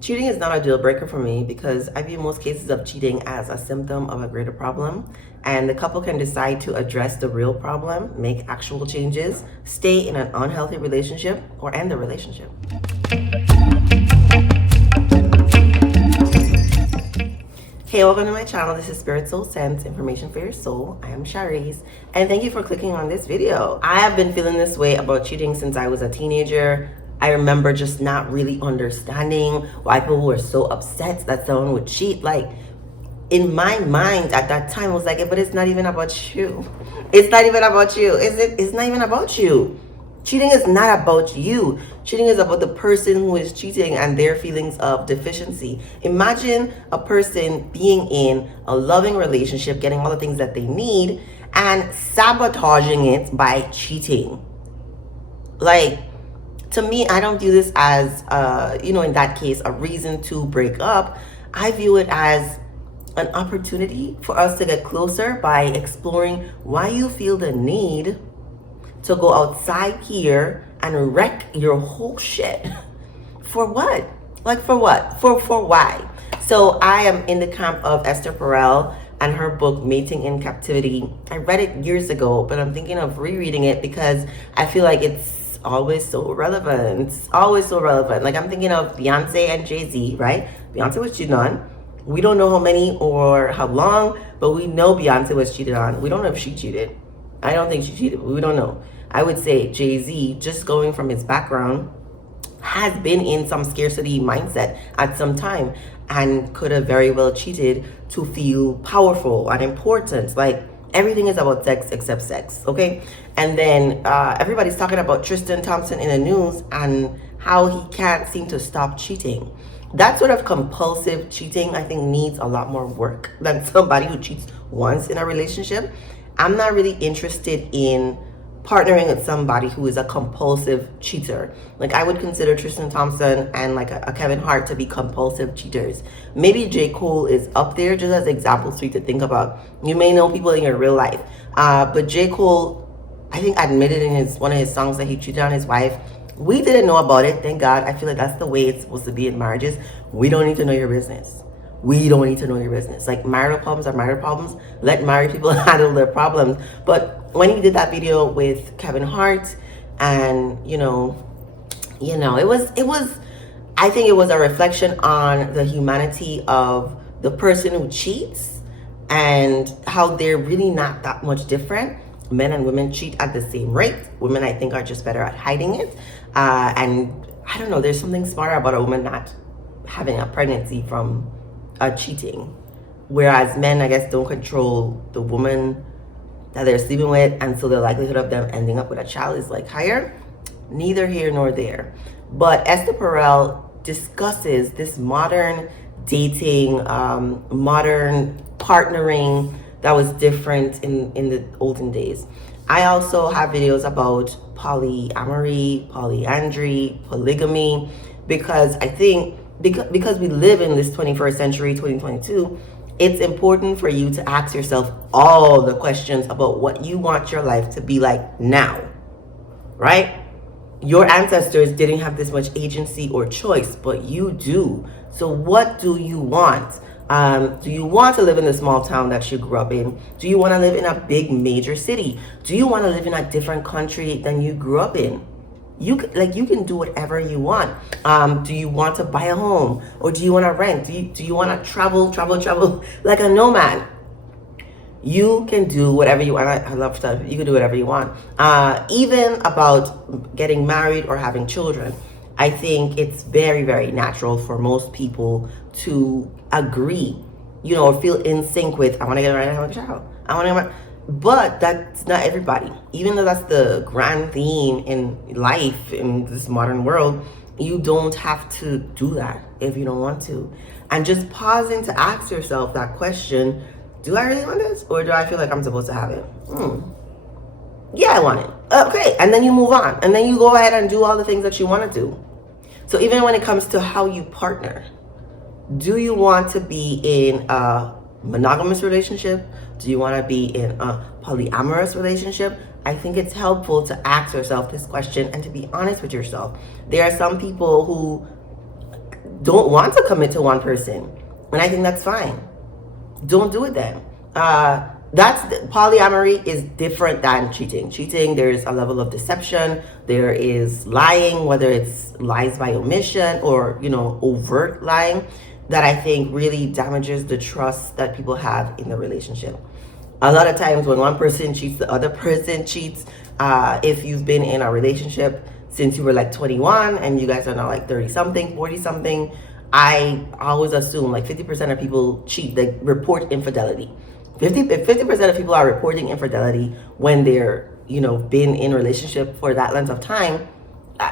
Cheating is not a deal breaker for me because I view most cases of cheating as a symptom of a greater problem, and the couple can decide to address the real problem, make actual changes, stay in an unhealthy relationship, or end the relationship. Hey, welcome to my channel. This is Spirit Soul Sense, information for your soul. I am Shareece, and thank you for clicking on this video. I have been feeling this way about cheating since I was a teenager. I remember just not really understanding why people were so upset that someone would cheat. Like, in my mind at that time, I was like, but it's not even about you. It's not even about you. It's not even about you. Cheating is not about you. Cheating is about the person who is cheating and their feelings of deficiency. Imagine a person being in a loving relationship, getting all the things that they need, and sabotaging it by cheating. Like, to me, I don't view this as, in that case, a reason to break up. I view it as an opportunity for us to get closer by exploring why you feel the need to go outside here and wreck your whole shit. For what? Like, for what? For why? So I am in the camp of Esther Perel and her book, Mating in Captivity. I read it years ago, but I'm thinking of rereading it because I feel like it's always so relevant. It's always so relevant. Like, I'm thinking of Beyonce and Jay-Z, right? Beyonce was cheated on. We don't know how many or how long, but we know Beyonce was cheated on. We don't know if she cheated. I don't think she cheated, but we don't know. I would say Jay-Z, just going from his background, has been in some scarcity mindset at some time and could have very well cheated to feel powerful and important. Like, everything is about sex except sex, okay? And then everybody's talking about Tristan Thompson in the news and how he can't seem to stop cheating. That sort of compulsive cheating, I think, needs a lot more work than somebody who cheats once in a relationship. I'm not really interested in partnering with somebody who is a compulsive cheater. Like, I would consider Tristan Thompson and like a Kevin Hart to be compulsive cheaters. Maybe J. Cole is up there just as examples for you to think about. You may know people in your real life, but J. Cole, I think, admitted in one of his songs that he cheated on his wife. We didn't know about it, thank God. I feel like that's the way it's supposed to be in marriages. We don't need to know your business. We don't need to know your business. Like, marital problems are marital problems. Let married people handle their problems. But when he did that video with Kevin Hart, and it was I think it was a reflection on the humanity of the person who cheats and how they're really not that much different. Men and women cheat at the same rate. Women, I think, are just better at hiding it. And I don't know, there's something smarter about a woman not having a pregnancy from cheating. Whereas men, I guess, don't control the woman that they're sleeping with, and so the likelihood of them ending up with a child is like higher. Neither here nor there. But Esther Perel discusses this modern dating, modern partnering that was different in the olden days. I also have videos about polyamory, polyandry, polygamy, because I think because we live in this 21st century, 2022, it's important for you to ask yourself all the questions about what you want your life to be like now, right? Your ancestors didn't have this much agency or choice, but you do. So what do you want? Do you want to live in the small town that you grew up in? Do you want to live in a big major city? Do you want to live in a different country than you grew up in? You can do whatever you want. Do you want to buy a home, or do you want to rent? Do you want to travel like a nomad? You can do whatever you want. I love stuff. You can do whatever you want. Even about getting married or having children, I think it's very, very natural for most people to agree, or feel in sync with, I want to get married and have a child. I want to get married. But that's not everybody. Even though that's the grand theme in life in this modern world, you don't have to do that if you don't want to. And just pausing to ask yourself that question, do I really want this? Or do I feel like I'm supposed to have it? Yeah, I want it. Okay, and then you move on. And then you go ahead and do all the things that you want to do. So even when it comes to how you partner, do you want to be in a monogamous relationship? Do you want to be in a polyamorous relationship? I think it's helpful to ask yourself this question and to be honest with yourself. There are some people who don't want to commit to one person. And I think that's fine. Don't do it then. That's polyamory is different than cheating. Cheating, there's a level of deception. There is lying, whether it's lies by omission or, overt lying, that I think really damages the trust that people have in the relationship. A lot of times when one person cheats, the other person cheats. If you've been in a relationship since you were like 21 and you guys are now like 30 something, 40 something, I always assume like 50% of people cheat, they report infidelity. 50% of people are reporting infidelity when they're, been in a relationship for that length of time.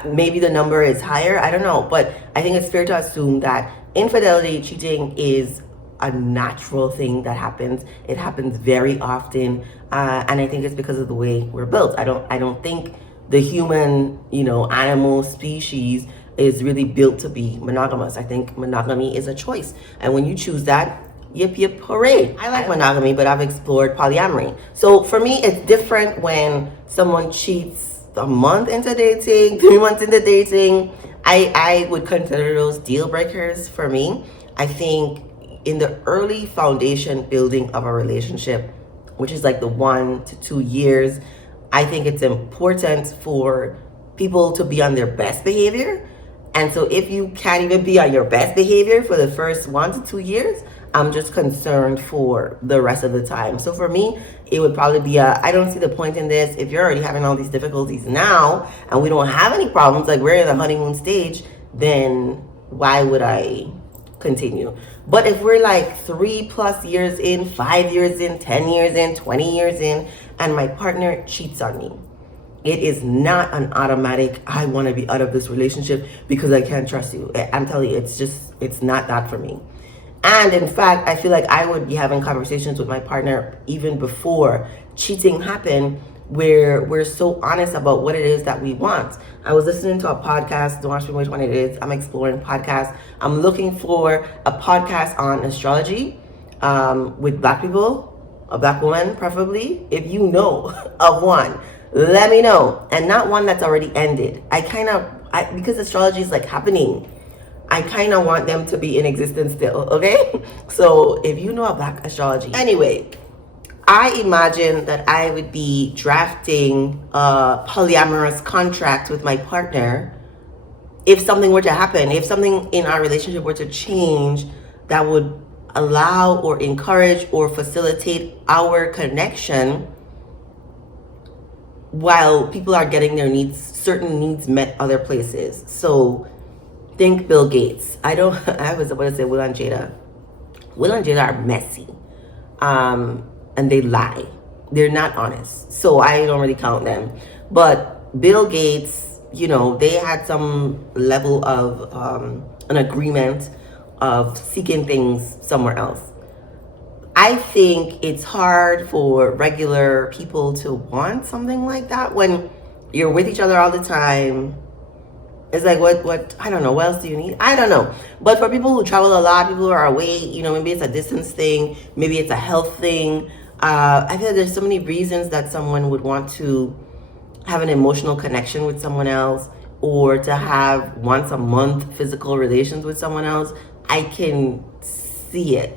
Maybe the number is higher, I don't know. But I think it's fair to assume that infidelity, cheating is a natural thing that happens. It happens very often. And I think it's because of the way we're built. I don't think the human, animal species is really built to be monogamous. I think monogamy is a choice. And when you choose that, yip yip hooray. I like monogamy, but I've explored polyamory. So for me, it's different when someone cheats a month into dating, 3 months into dating. I would consider those deal breakers for me. I think in the early foundation building of a relationship, which is like the 1 to 2 years, I think it's important for people to be on their best behavior. And so if you can't even be on your best behavior for the first 1 to 2 years, I'm just concerned for the rest of the time. So for me, it would probably be I don't see the point in this. If you're already having all these difficulties now and we don't have any problems, like we're in the honeymoon stage, then why would I continue? But if we're like 3+ years in, 5 years in, 10 years in, 20 years in, and my partner cheats on me, it is not an automatic, I want to be out of this relationship because I can't trust you. I'm telling you, it's not that for me. And in fact, I feel like I would be having conversations with my partner even before cheating happened, where we're so honest about what it is that we want. I was listening to a podcast, don't ask me which one it is. I'm exploring podcasts. I'm looking for a podcast on astrology with Black people, a Black woman preferably. If you know of one, let me know. And not one that's already ended. Because astrology is like happening, I kind of want them to be in existence still, okay? So if you know a Black astrology. Anyway, I imagine that I would be drafting a polyamorous contract with my partner if something were to happen, if something in our relationship were to change that would allow or encourage or facilitate our connection while people are getting their certain needs met other places. So think Bill Gates. I was about to say Will and Jada. Will and Jada are messy. And they lie. They're not honest. So I don't really count them. But Bill Gates, they had some level of an agreement of seeking things somewhere else. I think it's hard for regular people to want something like that when you're with each other all the time. It's like, what, I don't know, what else do you need? I don't know. But for people who travel a lot, people who are away, maybe it's a distance thing, maybe it's a health thing. I feel like there's so many reasons that someone would want to have an emotional connection with someone else or to have once a month physical relations with someone else. I can see it.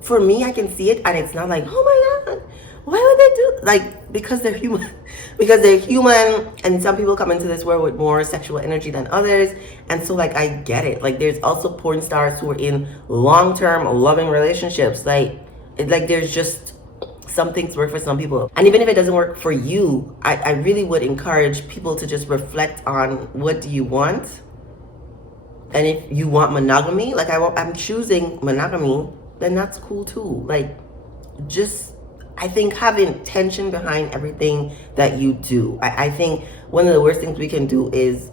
For me, I can see it and it's not like, oh my God, why would they do because they're human. Because they're human, and some people come into this world with more sexual energy than others. And so I get it. There's also porn stars who are in long-term loving relationships. There's just some things work for some people. And even if it doesn't work for you, I really would encourage people to just reflect on what do you want. And if you want monogamy, I'm choosing monogamy, then that's cool too. I think have intention behind everything that you do. I think one of the worst things we can do is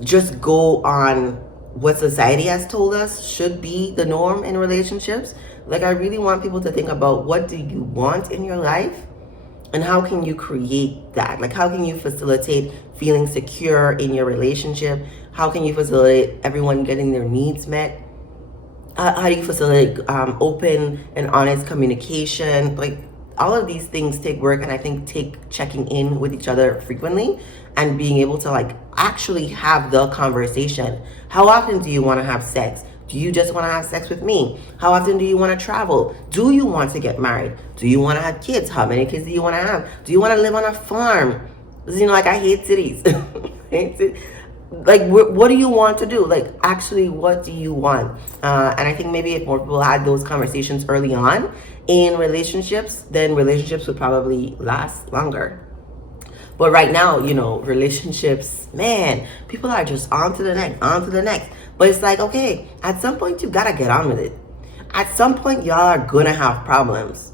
just go on what society has told us should be the norm in relationships. I really want people to think about what do you want in your life and how can you create that? How can you facilitate feeling secure in your relationship? How can you facilitate everyone getting their needs met? How do you facilitate open and honest communication? All of these things take work, and I think take checking in with each other frequently. and being able to like actually have the conversation. How often do you want to have sex? Do you just want to have sex with me? How often do you want to travel? Do you want to get married? Do you want to have kids? How many kids do you want to have? Do you want to live on a farm? You know, like I hate cities. Like, what do you want to do? Like, actually, what do you want? And I think maybe if more people had those conversations early on in relationships, then relationships would probably last longer. But right now, you know, relationships, man, people are just on to the next, on to the next. But it's like, okay, at some point, you gotta get on with it. At some point, y'all are gonna have problems.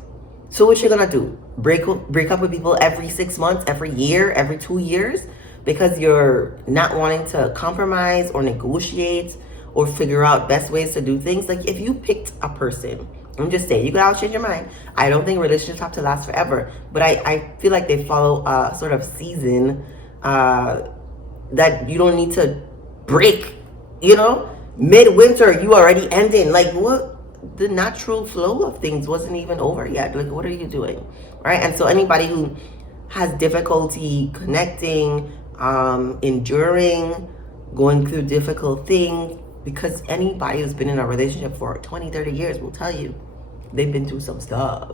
So what you gonna do? Break up with people every 6 months, every year, every 2 years? Because you're not wanting to compromise or negotiate or figure out best ways to do things. Like, if you picked a person, I'm just saying, you could always change your mind. I don't think relationships have to last forever, but I feel like they follow a sort of season that you don't need to break, you know? Midwinter, you already ending. Like, what? The natural flow of things wasn't even over yet. Like, what are you doing, right? And so anybody who has difficulty connecting, enduring, going through difficult things, because anybody who's been in a relationship for 20, 30 years will tell you they've been through some stuff.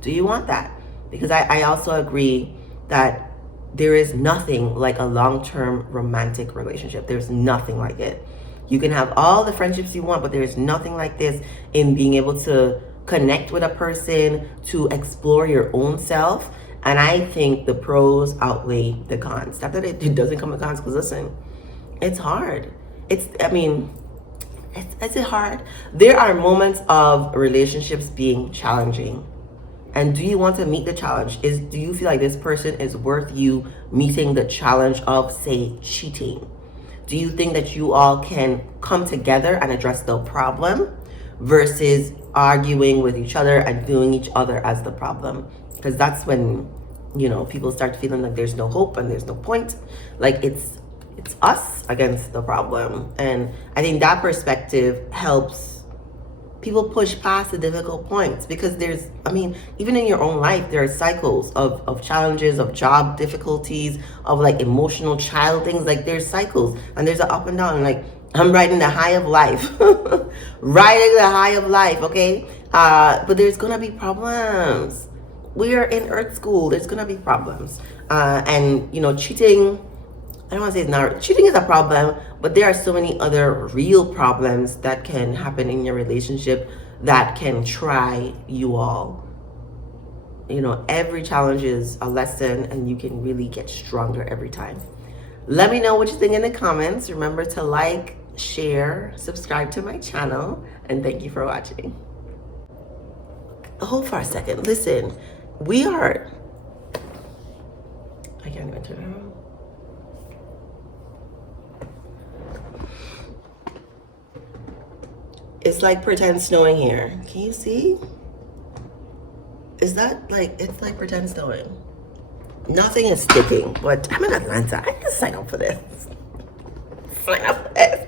Do you want that? Because I also agree that there is nothing like a long-term romantic relationship. There's nothing like it. You can have all the friendships you want, but there's nothing like this in being able to connect with a person, to explore your own self. And I think the pros outweigh the cons. Not that it doesn't come with cons, because listen, it's hard. Is it hard? There are moments of relationships being challenging. And do you want to meet the challenge? Do you feel like this person is worth you meeting the challenge of, say, cheating? Do you think that you all can come together and address the problem versus arguing with each other and viewing each other as the problem? Because that's when, you know, people start feeling like there's no hope and there's no point. Like, it's us against the problem. And I think that perspective helps people push past the difficult points, because there's, I mean, even in your own life, there are cycles of challenges, of job difficulties, of like emotional child things. Like, there's cycles and there's an up and down. Like, I'm riding the high of life, riding the high of life, okay? But there's gonna be problems. We are in Earth School. There's gonna be problems. And, you know, cheating, I don't want to say it's not, cheating is a problem, but there are so many other real problems that can happen in your relationship that can try you all. You know, every challenge is a lesson, and you can really get stronger every time. Let me know what you think in the comments. Remember to like, share, subscribe to my channel, and thank you for watching. Hold for a second. Listen, I can't even turn it on. It's like pretend snowing here. Can you see? Is that like, it's like pretend snowing. Nothing is sticking, but I'm in Atlanta. I can sign up for this. Sign up for this.